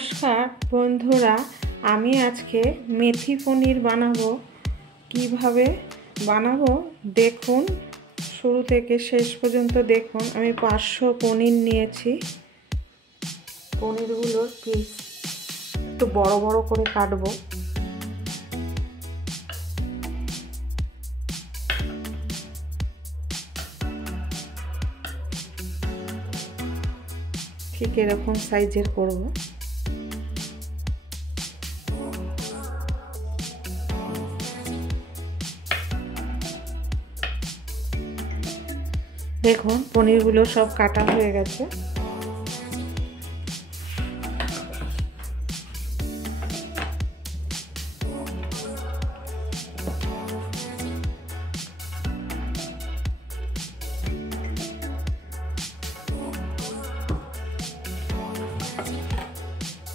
নমস্কার বন্ধুরা, আমি আজকে মেথি পনির বানাবো। কিভাবে বানাবো দেখুন, শুরু থেকে শেষ পর্যন্ত দেখুন। আমি 500 পনির নিয়েছি। পনিরগুলোর পিস একটু বড় বড় করে কাটবো। ঠিক এরকম সাইজের করব। দেখুন পনিরগুলো সব কাটা হয়ে গেছে।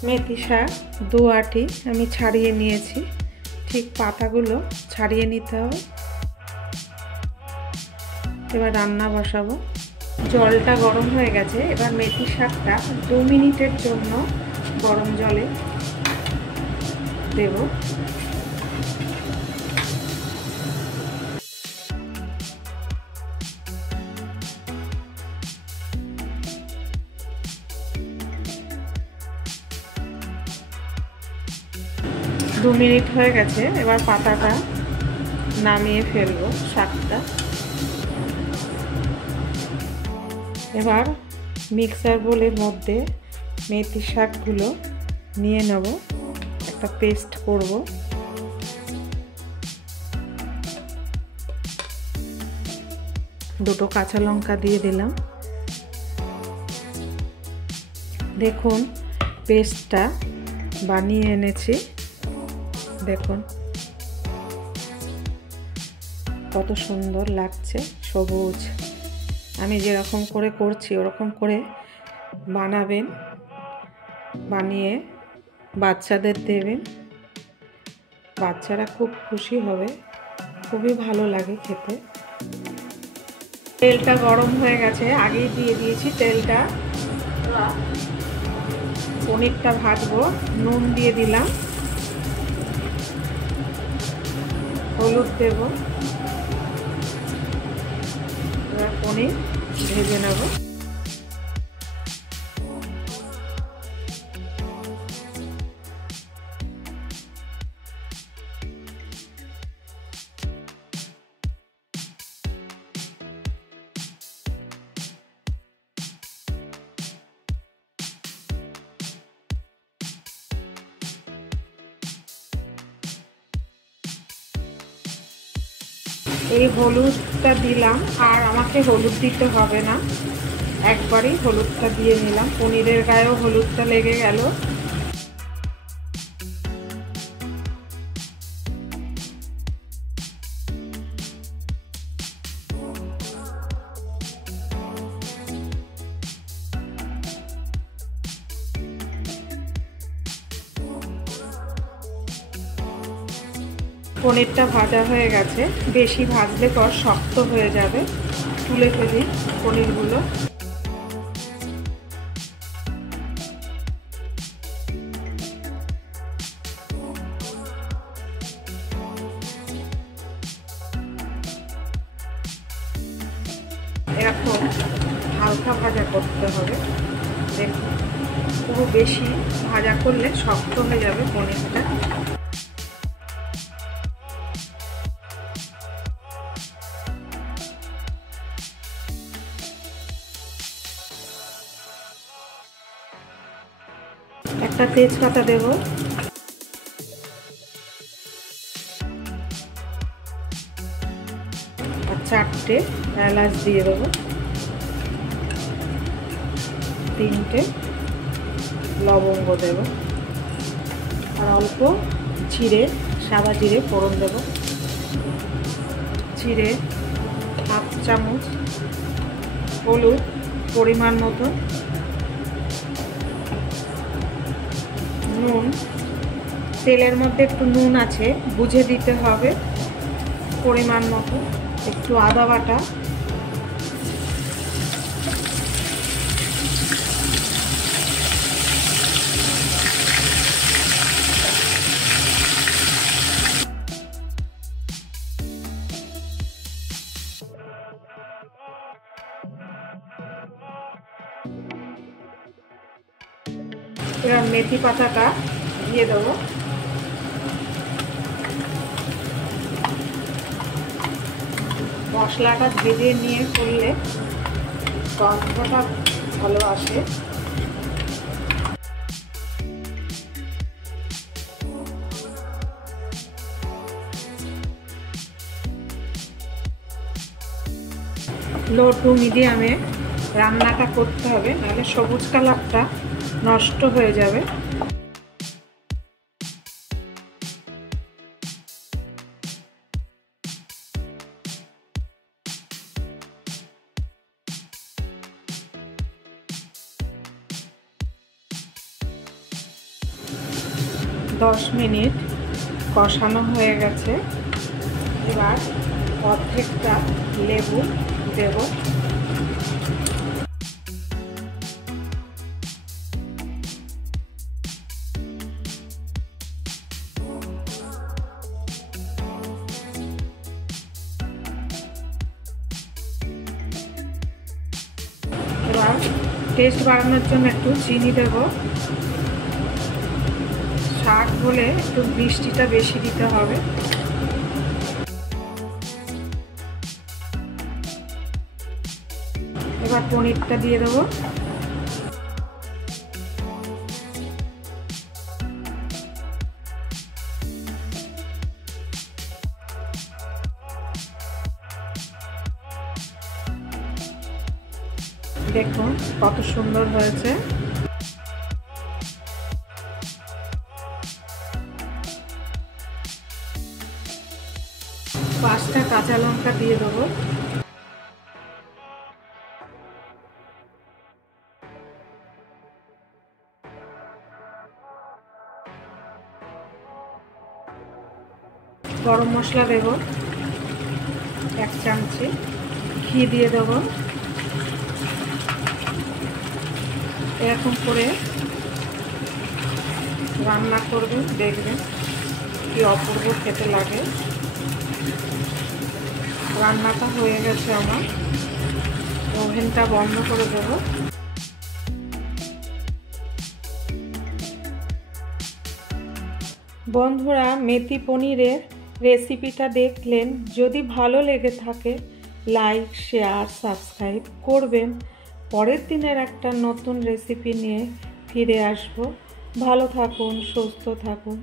মেথি শাক 2 আটি আমি ছাড়িয়ে নিয়েছি। ঠিক পাতাগুলো ছাড়িয়ে নিতে হবে। এবার রান্না বসাবো। জলটা গরম হয়ে গেছে। এবার মেথি শাকটা 2 মিনিটের জন্য গরম জলে দেব। দু মিনিট হয়ে গেছে। এবার পাতাটা নামিয়ে ফেলবো, শাকটা। এবার মিক্সার বোলের মধ্যে মেথি শাকগুলো নিয়ে নেব, একটা পেস্ট করব। দুটো কাঁচা লঙ্কা দিয়ে দিলাম। দেখুন পেস্টটা বানিয়ে এনেছি। দেখুন কত সুন্দর লাগছে, সবুজ। আমি যেরকম করে করছি ওরকম করে বানাবেন, বানিয়ে বাচ্চাদের দেবেন। বাচ্চারা খুব খুশি হবে, খুবই ভালো লাগে খেতে। তেলটা গরম হয়ে গেছে, আগেই দিয়ে দিয়েছি তেলটা। পনিরটা ভাজবো। নুন দিয়ে দিলাম, হলুদ দেব। এবার পনির ভেজে নেব। এই হলুদটা দিলাম, আর আমাকে হলুদ দিতে হবে না, একবারই হলুদটা দিয়ে নিলাম। পনিরের গায়েও হলুদটা লেগে গেল। পনিরটা ভাজা হয়ে গেছে। বেশি ভাজলে পর শক্ত হয়ে যাবে। তুলে ফেলি পনিরগুলো। এখন হালকা ভাজা করতে হবে। দেখুন পুরো বেশি ভাজা করলে শক্ত হয়ে যাবে পনিরটা। একটা তেজপাতা দেব। আর 4টে এলাচ দিয়ে দেব। 3টে লবঙ্গ দেব। আর অল্প জিরে, সাদা জিরে ফোড়ন দেব। জিরে 1/2 চামচ। হলুদ পরিমাণ মতো। নুন, তেলের মধ্যে একটু নুন আছে, বুঝে দিতে হবে পরিমাণ মতো। একটু আদা বাটা, এবার মেথি পাতাটা দিয়ে দেবো। মশলাটা ভেজে নিয়ে করলে গন্ধটা ভালো আসে। লো টু মিডিয়ামে রান্নাটা করতে হবে, নাহলে সবুজ কালারটা নষ্ট হয়ে যাবে। 10 মিনিট কষানো হয়ে গেছে। এবার অর্ধেকটা লেবু দেব। এবার টেস্ট বাড়ানোর জন্য একটু চিনি দেব। শাক বলে একটু মিষ্টিটা বেশি দিতে হবে। এবার পনিরটা দিয়ে দেবো। দেখুন কত সুন্দর হয়েছে। পাঁচটা কাঁচা লঙ্কা দিয়ে দেবো। গরম মশলা দেব 1 চামচি। ঘি দিয়ে দেব। এরকম করে রান্না করবেন, দেখবেন কি অপূর্ব খেতে লাগে। রান্নাটা হয়ে গেছে আমার, ওভেনটা বন্ধ করে দেব। বন্ধুরা, মেথি পনিরের রেসিপিটা দেখলেন। যদি ভালো লেগে থাকে লাইক, শেয়ার, সাবস্ক্রাইব করবেন। পরের দিনের একটা নতুন রেসিপি নিয়ে ফিরে আসব। ভালো থাকুন, সুস্থ থাকুন।